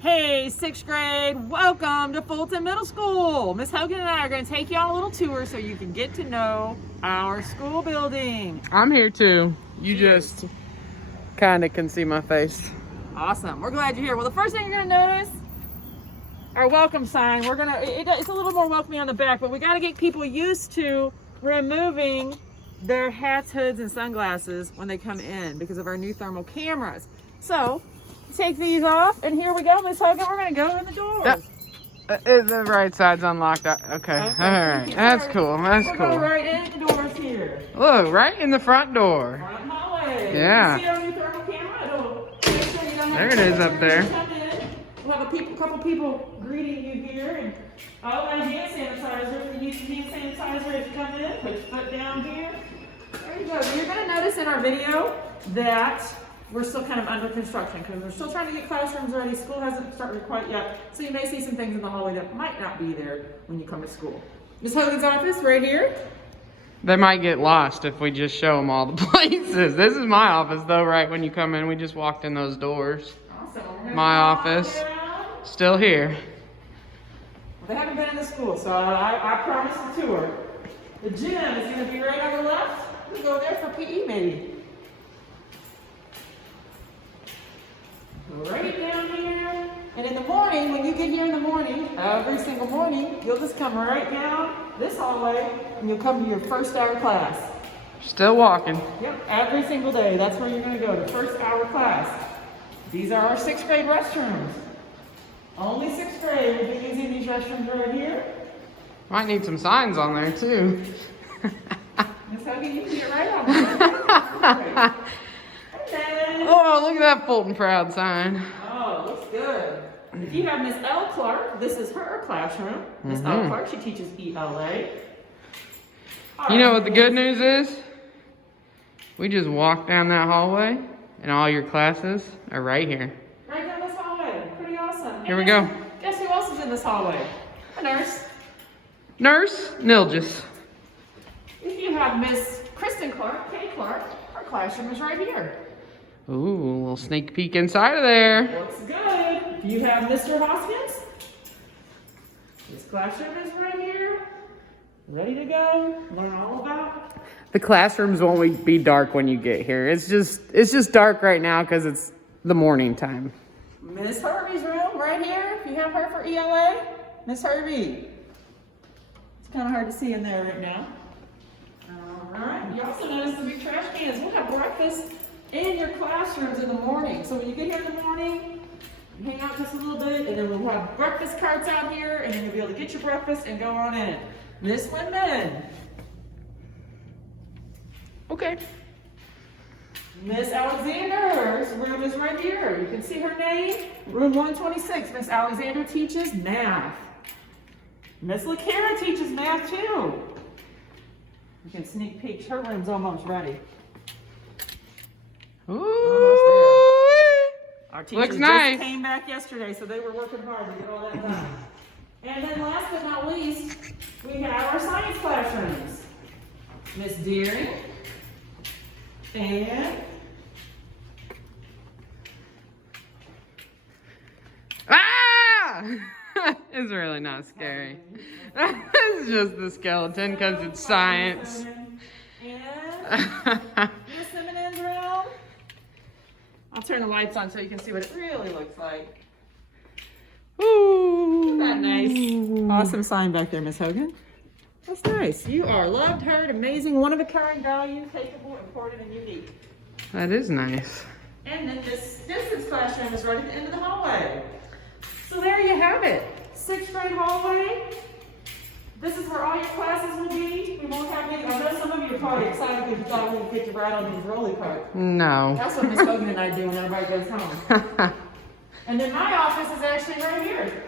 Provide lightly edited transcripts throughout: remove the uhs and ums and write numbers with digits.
Hey, sixth grade, welcome to Fulton Middle School. Miss Hogan and I are going to take you on a little tour so you can get to know our school building. I'm here too. You Cheers. just kind of can see my face. Awesome. We're glad you're here. Well, the first thing you're going to notice, our welcome sign. It's a little more welcoming on the back, but we got to get people used to removing their hats, hoods, and sunglasses when they come in because of our new thermal cameras. So, take these off, and here we go, Miss Hogan. We're going to go in the doors. The right side's unlocked. Okay. All right. That's cool. That's We're cool. going right in the doors here. Look, right in the front door. Front hallway. Yeah. See our new thermal camera? It'll make sure you don't have There to it is come up there. in. We'll have a couple people greeting you here, and all my hand sanitizer. If you need some hand sanitizer as you come in, put your foot down here. There you go. You're going to notice in our video that we're still kind of under construction because we're still trying to get classrooms ready. School hasn't started quite yet, so you may see some things in the hallway that might not be there when you come to school. Miss Hogan's office right here. They might get lost if we just show them all the places. This is my office though, right when you come in. We just walked in those doors. Awesome. We're gonna My go all office. the way around. Still here. Well, they haven't been in the school, so I promised the tour. The gym is going to be right on the left. We go there for PE maybe. Right down here. And in the morning, when you get here in the morning, every single morning, you'll just come right down this hallway and you'll come to your first hour class. Still walking. Yep, every single day. That's where you're going to go, to first hour class. These are our sixth grade restrooms. Only sixth grade will be using these restrooms right here. Might need some signs on there too. Miss Hogan, you can get right on there. And then, Oh, look at that Fulton Proud sign. oh, looks good. If you have Miss L. Clark, this is her classroom. Miss L. Clark, she teaches ELA. You know what the good news is? We just walk down that hallway and all your classes are right here. Right down this hallway. Pretty awesome. Here we go. Guess who else is in this hallway? A nurse. Nurse Nilgis. If you have Miss Kristen Clark, K. Clark, her classroom is right here. Ooh, a little sneak peek inside of there. Looks good. You have Mr. Hoskins. His classroom is right here. Ready to go. Learn all about. The classrooms won't be dark when you get here. It's just dark right now because it's the morning time. Miss Harvey's room right here. If you have her for ELA, Miss Harvey. It's kind of hard to see in there right now. All right. You also notice the big trash cans. We'll have breakfast in your classrooms in the morning. So when you get here in the morning, you hang out just a little bit, and then we'll have breakfast carts out here, and then you'll be able to get your breakfast and go on in. Miss Windman. Okay. Miss Alexander's room is right here. You can see her name. Room 126. Miss Alexander teaches math. Miss LaCara teaches math too. You can sneak peek. Her room's almost ready. Ooh. Our teachers Looks nice. just came back yesterday, so they were working hard to get all that done. And then last but not least, we have our science classrooms. Miss Deering and Ah! It's really not scary. It's just the skeleton because it's science. And Miss Simon's room. I'll turn the lights on so you can see what it really looks like. Ooh. Isn't that nice? Awesome sign back there, Miss Hogan. That's nice. You are loved, heard, amazing, one-of-a-kind, valued, capable, important, and unique. That is nice. And then this distance classroom is right at the end of the hallway. So there you have it. Sixth grade hallway. This is where all your classes will be. We won't have any. I know some of you are probably excited because you thought we would get to ride on these rolly carts. No. That's what Miss Hogan and I do when everybody goes home. And then my office is actually right here.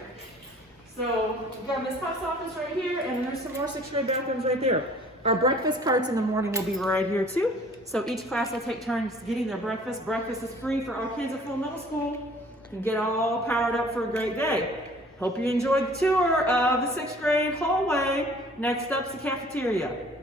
So we've got Miss Huff's office right here, and there's some more sixth grade bathrooms right there. Our breakfast carts in the morning will be right here too. So each class will take turns getting their breakfast. Breakfast is free for our kids at Fulton Middle School. And get all powered up for a great day. Hope you enjoyed the tour of the sixth grade hallway. Next up's the cafeteria.